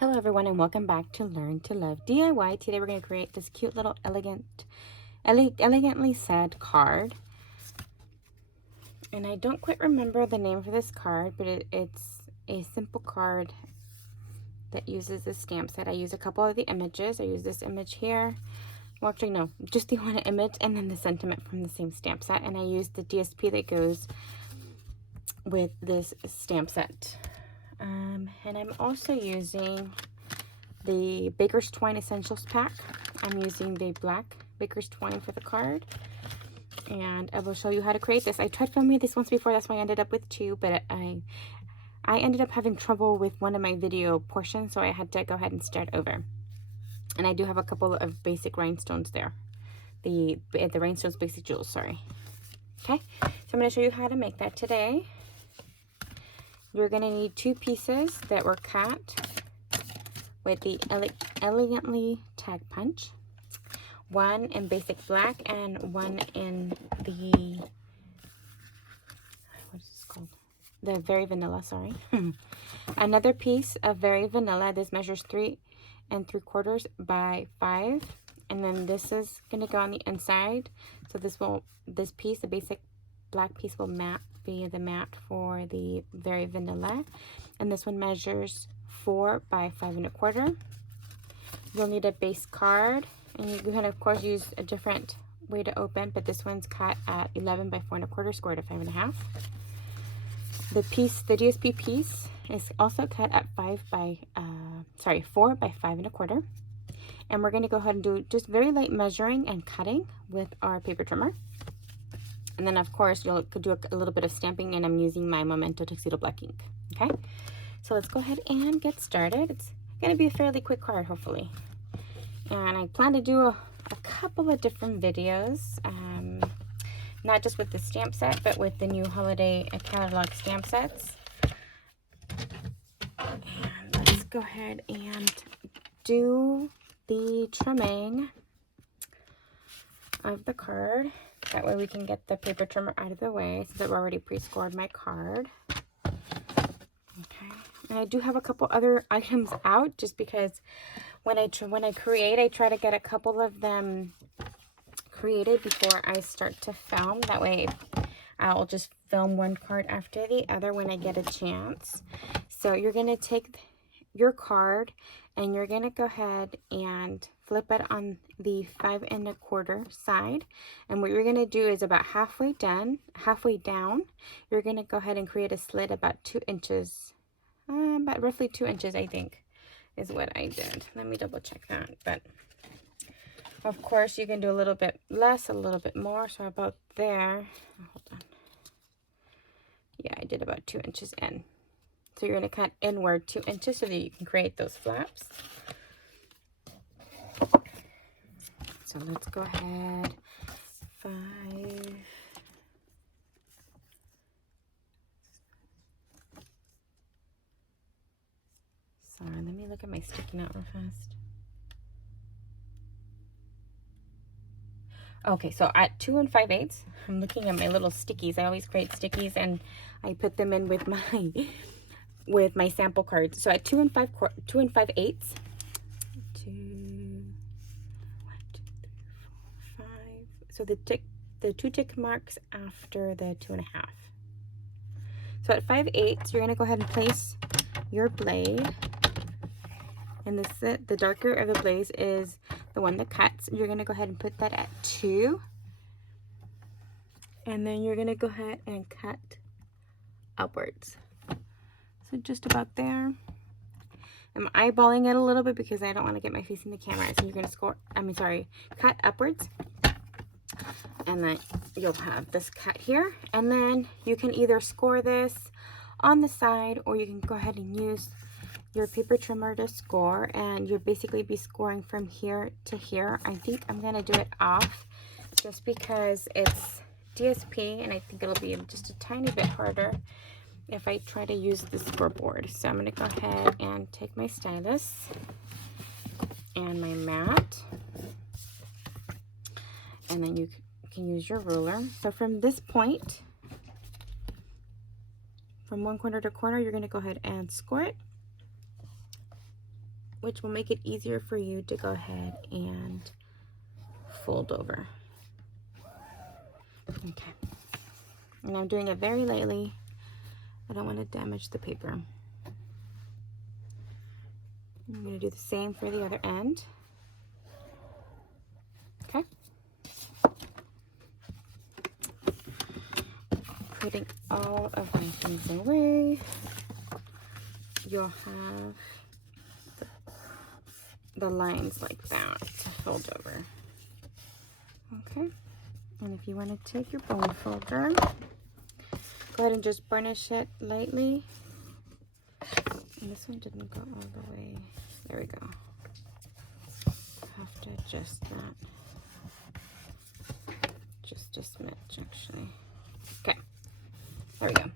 Hello everyone and welcome back to Learn to Love DIY. Today we're going to create this cute little elegantly sad card. And I don't quite remember the name for this card, but it's a simple card that uses a stamp set. I use a couple of the images. I use this image here. Well, actually no, just the one image and then the sentiment from the same stamp set. And I use the DSP that goes with this stamp set. And I'm also using the Baker's Twine Essentials pack. I'm using the black Baker's Twine for the card. And I will show you how to create this. I tried filming this once before, that's why I ended up with two, but I ended up having trouble with one of my video portions, so I had to go ahead and start over. And I do have a couple of basic rhinestones there. The rhinestones basic jewels, sorry. Okay, so I'm going to show you how to make that today. You're going to need two pieces that were cut with the elegantly tag punch. One in basic black and one in the, what is this called? The Very Vanilla, sorry. Another piece of Very Vanilla. This measures 3 3/4 by 5. And then this is going to go on the inside. So this piece, the basic black piece, will be the mat for the Very Vanilla. And this one measures 4 by 5 1/4. You'll need a base card, and you can of course use a different way to open, but this one's cut at 11 by 4 1/4, squared at 5 1/2. The DSP piece is also cut at 4 by 5 1/4. And we're going to go ahead and do just very light measuring and cutting with our paper trimmer. And then of course you could do a little bit of stamping, and I'm using my Memento Tuxedo Black ink. Okay, so let's go ahead and get started. It's going to be a fairly quick card, hopefully. And I plan to do a couple of different videos, not just with the stamp set, but with the new holiday catalog stamp sets. And let's go ahead and do the trimming of the card. That way we can get the paper trimmer out of the way, so that we're already pre-scored my card. Okay, and I do have a couple other items out, just because when I create, I try to get a couple of them created before I start to film. That way I'll just film one card after the other when I get a chance. So you're going to take your card and you're going to go ahead and flip it on the 5 1/4 side. And what you're going to do is about halfway down, you're going to go ahead and create a slit about 2 inches, about roughly 2 inches, I think, is what I did. Let me double check that. But of course you can do a little bit less, a little bit more. So about there, hold on. Yeah, I did about 2 inches in. So you're going to cut inward 2 inches so that you can create those flaps. So let's go ahead. 5. Sorry, let me look at my sticky note real fast. Okay, so at 2 5/8, I'm looking at my little stickies. I always create stickies and I put them in with my sample cards. So at 2 5/8, 2, 1, 2, 3, 4, 5. So the 2 tick marks after the 2 1/2. So at 5/8, you're going to go ahead and place your blade. And the darker of the blades is the one that cuts. You're going to go ahead and put that at 2. And then you're going to go ahead and cut upwards. So just about there. I'm eyeballing it a little bit because I don't want to get my face in the camera. So you're going to cut upwards. And then you'll have this cut here. And then you can either score this on the side, or you can go ahead and use your paper trimmer to score, and you'll basically be scoring from here to here. I think I'm going to do it off just because it's DSP, and I think it'll be just a tiny bit harder if I try to use the scoreboard. So I'm going to go ahead and take my stylus and my mat, and then you can use your ruler. So from this point, from one corner to corner, you're going to go ahead and score it. which will make it easier for you to go ahead and fold over. Okay. And I'm doing it very lightly. I don't want to damage the paper. I'm going to do the same for the other end. Okay. Putting all of my things away, you'll have the lines like that to fold over. Okay. And if you want to take your bone folder, go ahead and just burnish it lightly. And this one didn't go all the way. There we go. Have to adjust that. Just a smidge, actually. Okay. There we go.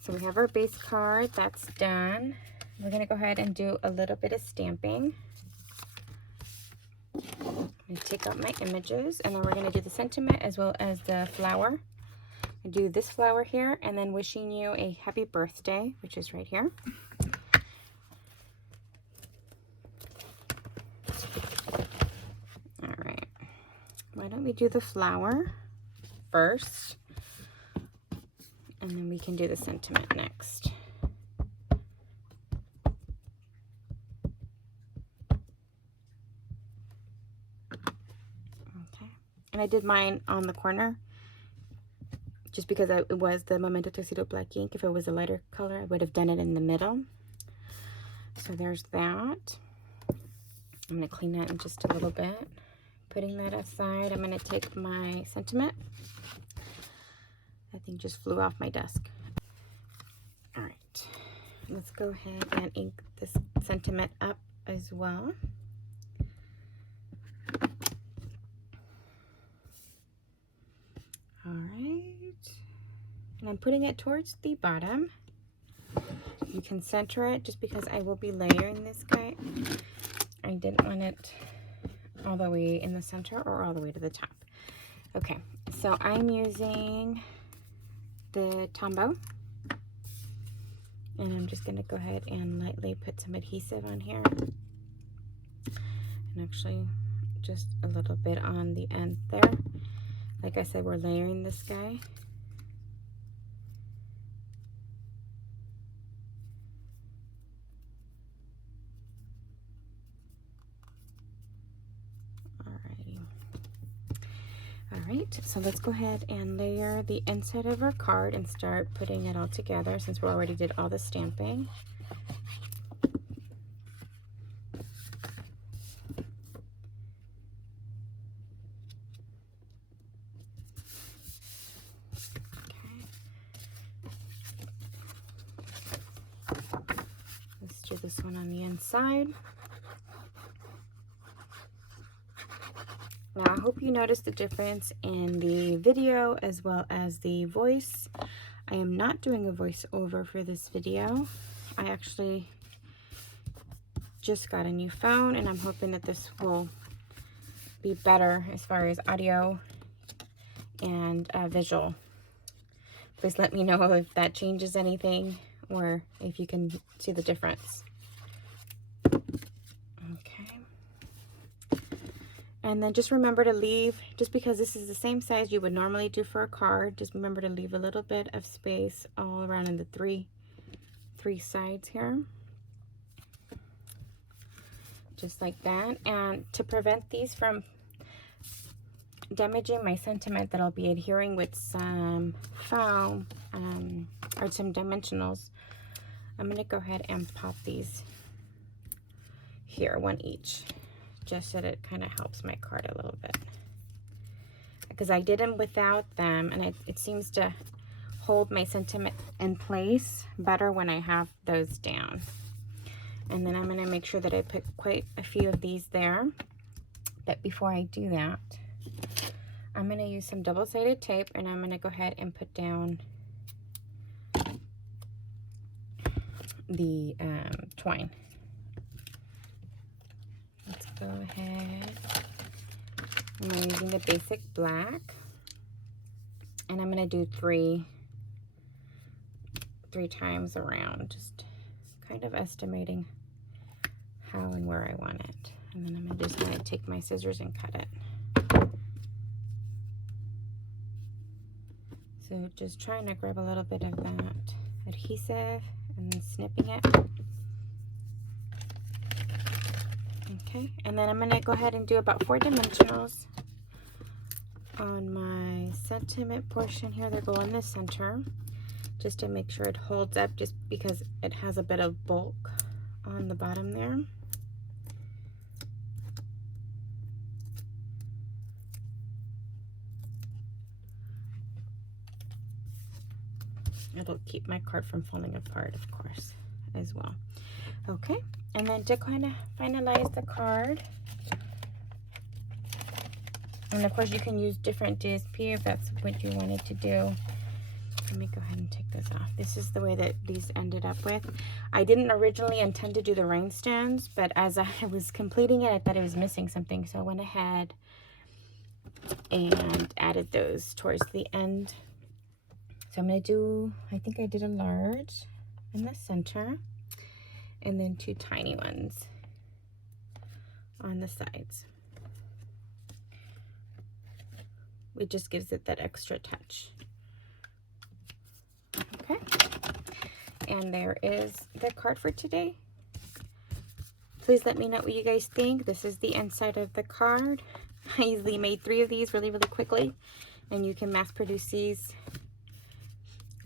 So we have our base card. That's done. We're going to go ahead and do a little bit of stamping. I'm going to take out my images, and then we're going to do the sentiment as well as the flower. I do this flower here, and then wishing you a happy birthday, which is right here. All right. Why don't we do the flower first, and then we can do the sentiment next. Okay. And I did mine on the corner, just because it was the Memento Tuxedo black ink. If it was a lighter color, I would have done it in the middle. So there's that. I'm going to clean that in just a little bit. Putting that aside, I'm going to take my sentiment. That thing just flew off my desk. All right. Let's go ahead and ink this sentiment up as well. All right. And I'm putting it towards the bottom. You can center it just because I will be layering this guy. I didn't want it all the way in the center or all the way to the top. Okay, so I'm using the Tombow. And I'm just gonna go ahead and lightly put some adhesive on here. And actually just a little bit on the end there. Like I said, we're layering this guy. Alrighty. Alright, so let's go ahead and layer the inside of our card and start putting it all together since we already did all the stamping. Let's do this one on the inside. Now, I hope you noticed the difference in the video as well as the voice. I am not doing a voiceover for this video. I actually just got a new phone, and I'm hoping that this will be better as far as audio and visual. Please let me know if that changes anything or if you can see the difference. Okay. And then just remember to leave, just because this is the same size you would normally do for a card, just remember to leave a little bit of space all around in the three sides here. Just like that. And to prevent these from damaging my sentiment that I'll be adhering with some foam or some dimensionals, I'm going to go ahead and pop these here, one each, just so that it kind of helps my card a little bit. Because I did them without them, and it seems to hold my sentiment in place better when I have those down. And then I'm going to make sure that I put quite a few of these there. But before I do that, I'm going to use some double-sided tape, and I'm going to go ahead and put down the twine. Let's go ahead. I'm using the basic black, and I'm going to do three times around, just kind of estimating how and where I want it. And then I'm just going to take my scissors and cut it. So just trying to grab a little bit of that adhesive and then snipping it. Okay, and then I'm going to go ahead and do about 4 dimensionals on my sentiment portion here. They go in the center just to make sure it holds up, just because it has a bit of bulk on the bottom there. It'll keep my card from falling apart, of course, as well. Okay, and then to kind of finalize the card, and of course you can use different DSP if that's what you wanted to do. Let me go ahead and take this off. This is the way that these ended up with. I didn't originally intend to do the rhinestones, but as I was completing it, I thought it was missing something, so I went ahead and added those towards the end. So I'm going to do, I think I did a large in the center, and then 2 tiny ones on the sides. It just gives it that extra touch. Okay, and there is the card for today. Please let me know what you guys think. This is the inside of the card. I easily made 3 of these really quickly, and you can mass produce these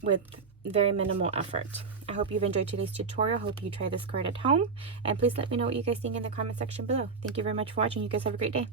with very minimal effort. I hope you've enjoyed today's tutorial. Hope you try this card at home, and please let me know what you guys think in the comment section below. Thank you very much for watching. You guys have a great day.